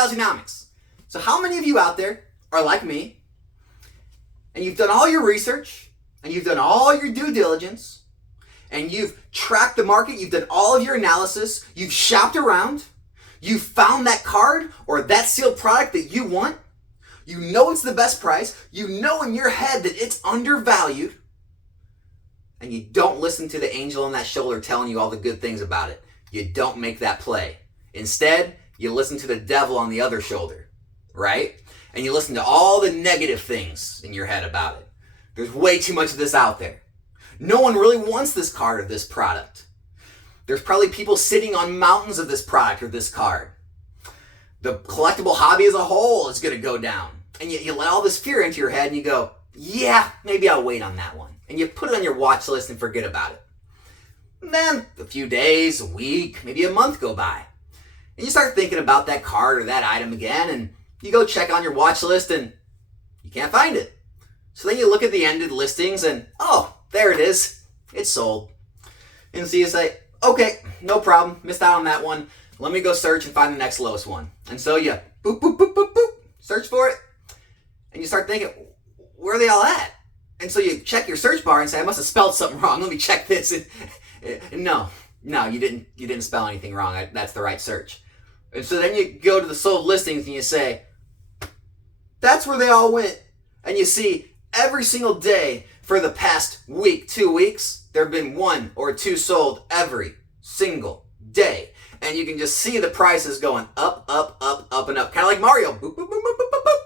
Value-nomics. So how many of you out there are like me, and you've done all your research, and you've done all your due diligence, and you've tracked the market, you've done all of your analysis, you've shopped around, you've found that card or that sealed product that you want, you know it's the best price, you know in your head that it's undervalued, and you don't listen to the angel on that shoulder telling you all the good things about it. You don't make that play. Instead, you listen to the devil on the other shoulder, right? And you listen to all the negative things in your head about it. There's way too much of this out there. No one really wants this card or this product. There's probably people sitting on mountains of this product or this card. The collectible hobby as a whole is going to go down. And you let all this fear into your head and you go, yeah, maybe I'll wait on that one. And you put it on your watch list and forget about it. And then a few days, a week, maybe a month go by. And you start thinking about that card or that item again, and you go check on your watch list and you can't find it. So then you look at the ended listings and, oh, there it is. It's sold. And so you say, okay, no problem. Missed out on that one. Let me go search and find the next lowest one. And so you boop, boop, boop, boop, boop, search for it. And you start thinking, where are they all at? And so you check your search bar and say, I must have spelled something wrong. Let me check this. And no, you didn't spell anything wrong. That's the right search. And so then you go to the sold listings and you say, that's where they all went. And you see every single day for the past week, 2 weeks, there have been 1 or 2 sold every single day. And you can just see the prices going up, up, up, up, and up. Kind of like Mario. Boop, boop, boop, boop, boop, boop, boop.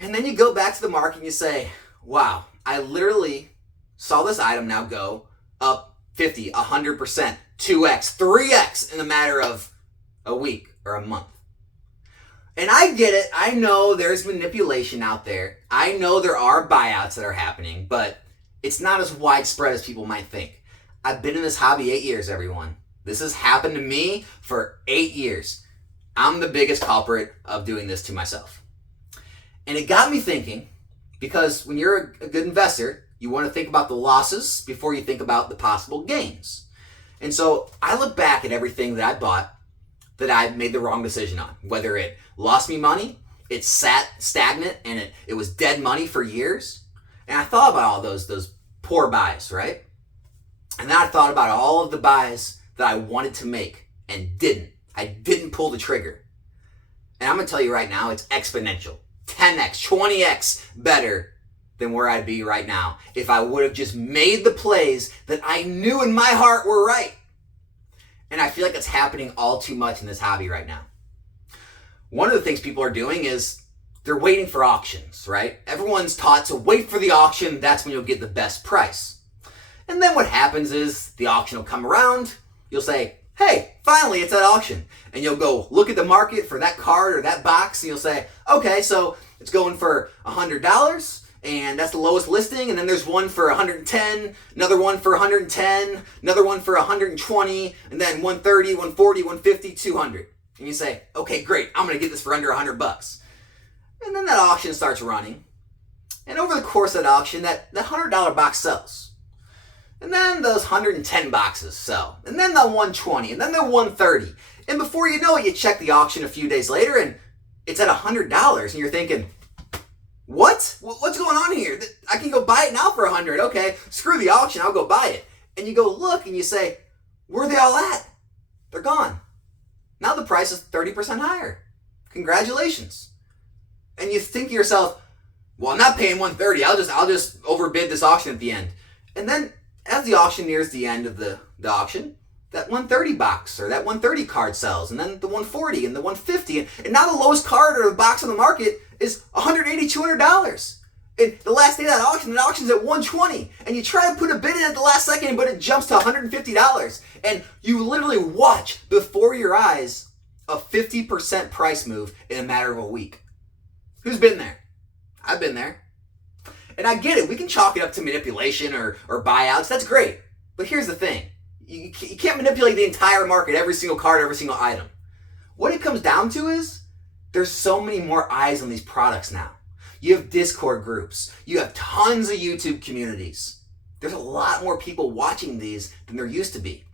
And then you go back to the market and you say, wow, I literally saw this item now go up 50, 100%, 2x, 3x in a matter of a week or a month. And I get it. I know there's manipulation out there. I know there are buyouts that are happening, but it's not as widespread as people might think. I've been in this hobby 8 years, everyone. This has happened to me for 8 years. I'm the biggest culprit of doing this to myself. And it got me thinking, because when you're a good investor, you want to think about the losses before you think about the possible gains. And so I look back at everything that I bought that I made the wrong decision on. Whether it lost me money, it sat stagnant, and it was dead money for years. And I thought about all those poor buys, right? And then I thought about all of the buys that I wanted to make and didn't. I didn't pull the trigger. And I'm going to tell you right now, it's exponential. 10x, 20x better than where I'd be right now if I would have just made the plays that I knew in my heart were right. And I feel like it's happening all too much in this hobby right now. One of the things people are doing is they're waiting for auctions, right? Everyone's taught to wait for the auction. That's when you'll get the best price. And then what happens is the auction will come around. You'll say, hey, finally it's at auction. And you'll go look at the market for that card or that box, and you'll say, okay, so it's going for $100, and that's the lowest listing, and then there's one for 110, another one for 110, another one for 120, and then 130, 140, 150, 200. And you say, okay, great, I'm going to get this for under $100. And then that auction starts running. And over the course of that auction, that $100 box sells. And then those 110 boxes sell. And then the 120, and then the 130. And before you know it, you check the auction a few days later, and it's at $100, and you're thinking, what? What's going on here? I can go buy it now for $100. Okay, screw the auction, I'll go buy it. And you go look, and you say, where are they all at? They're gone. Now the price is 30% higher. Congratulations. And you think to yourself, well, I'm not paying $130. I'll just overbid this auction at the end. And then as the auction nears the end of the auction, that 130 box or that 130 card sells, and then the 140 and the 150, and now the lowest card or the box on the market is $180, $200. And the last day of that auction, the auction's at 120, and you try to put a bid in at the last second, but it jumps to $150, and you literally watch before your eyes a 50% price move in a matter of a week. Who's been there? I've been there. And I get it. We can chalk it up to manipulation or buyouts. That's great. But here's the thing. You can't manipulate the entire market, every single card, every single item. What it comes down to is there's so many more eyes on these products now. You have Discord groups. You have tons of YouTube communities. There's a lot more people watching these than there used to be.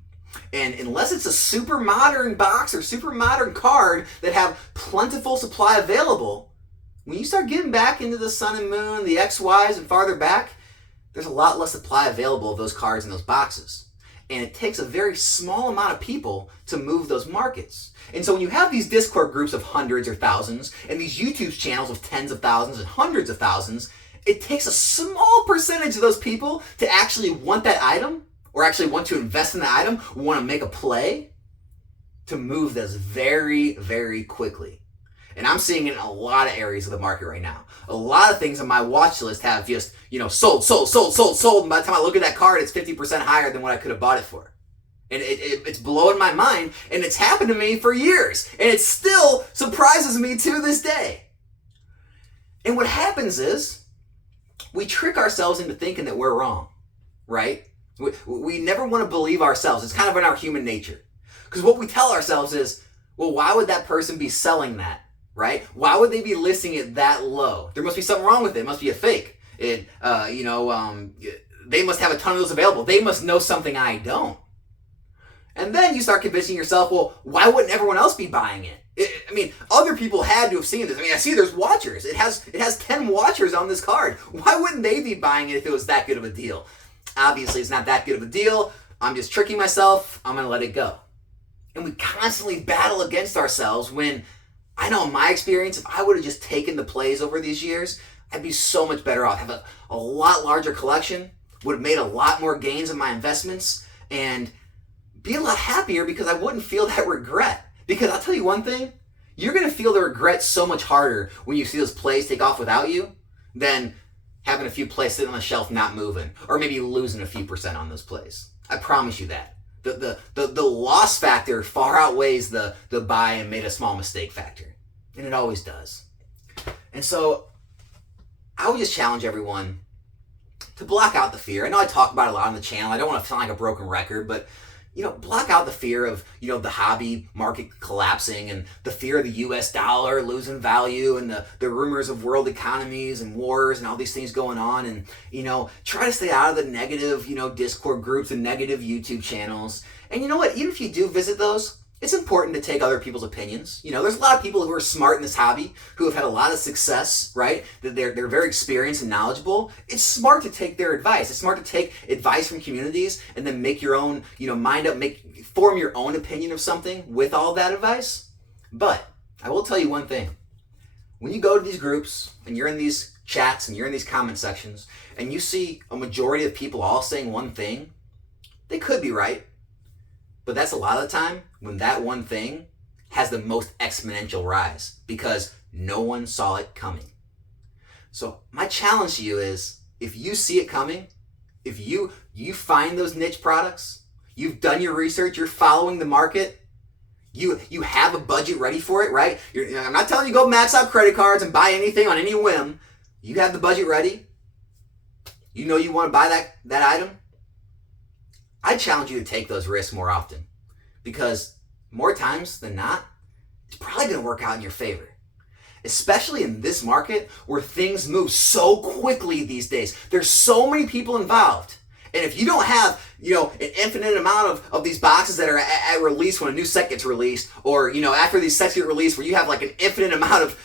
And unless it's a super modern box or super modern card that have plentiful supply available, when you start getting back into the sun and moon, the XYs and farther back, there's a lot less supply available of those cards in those boxes. And it takes a very small amount of people to move those markets. And so when you have these Discord groups of hundreds or thousands, and these YouTube channels of tens of thousands and hundreds of thousands, it takes a small percentage of those people to actually want that item, or actually want to invest in the item, want to make a play, to move this very, very quickly. And I'm seeing it in a lot of areas of the market right now. A lot of things on my watch list have just, sold. And by the time I look at that card, it's 50% higher than what I could have bought it for. And it's blowing my mind. And it's happened to me for years. And it still surprises me to this day. And what happens is, we trick ourselves into thinking that we're wrong, right? We never want to believe ourselves. It's kind of in our human nature. Because what we tell ourselves is, well, why would that person be selling that? Right? Why would they be listing it that low? There must be something wrong with it. It must be a fake. They must have a ton of those available. They must know something I don't. And then you start convincing yourself, well, why wouldn't everyone else be buying it? Other people had to have seen this. I see there's watchers. It has 10 watchers on this card. Why wouldn't they be buying it if it was that good of a deal? Obviously, it's not that good of a deal. I'm just tricking myself. I'm going to let it go. And we constantly battle against ourselves when, I know in my experience, if I would have just taken the plays over these years, I'd be so much better off. Have a lot larger collection, would have made a lot more gains in my investments, and be a lot happier because I wouldn't feel that regret. Because I'll tell you one thing, you're going to feel the regret so much harder when you see those plays take off without you than having a few plays sitting on the shelf not moving, or maybe losing a few percent on those plays. I promise you that. The loss factor far outweighs the buy and made a small mistake factor. And it always does. And so I would just challenge everyone to block out the fear. I know I talk about it a lot on the channel. I don't want to sound like a broken record, but block out the fear of, the hobby market collapsing, and the fear of the US dollar losing value, and the rumors of world economies and wars and all these things going on. And, try to stay out of the negative, Discord groups and negative YouTube channels. And you know what? Even if you do visit those, it's important to take other people's opinions. There's a lot of people who are smart in this hobby, who have had a lot of success, right? They're very experienced and knowledgeable. It's smart to take their advice. It's smart to take advice from communities and then make your own, mind up, form your own opinion of something with all that advice. But I will tell you one thing. When you go to these groups and you're in these chats and you're in these comment sections and you see a majority of people all saying one thing, they could be right. But that's a lot of the time when that one thing has the most exponential rise because no one saw it coming. So my challenge to you is, if you see it coming, if you find those niche products, you've done your research, you're following the market, you have a budget ready for it, right? I'm not telling you go max out credit cards and buy anything on any whim. You have the budget ready. You want to buy that item. I challenge you to take those risks more often, because more times than not, it's probably going to work out in your favor. Especially in this market where things move so quickly these days. There's so many people involved. And if you don't have, an infinite amount of these boxes that are at release when a new set gets released, or, after these sets get released where you have like an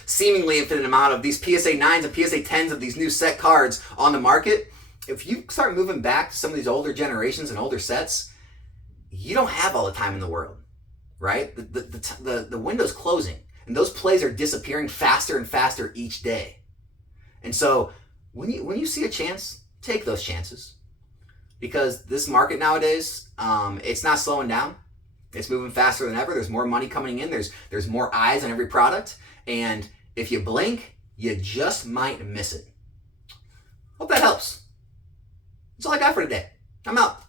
seemingly infinite amount of these PSA 9s and PSA 10s of these new set cards on the market, if you start moving back to some of these older generations and older sets, you don't have all the time in the world, right? The window's closing, and those plays are disappearing faster and faster each day. And so when you see a chance, take those chances, because this market nowadays, it's not slowing down. It's moving faster than ever. There's more money coming in. There's more eyes on every product, and if you blink, you just might miss it. Hope that helps. That's all I got for today. I'm out.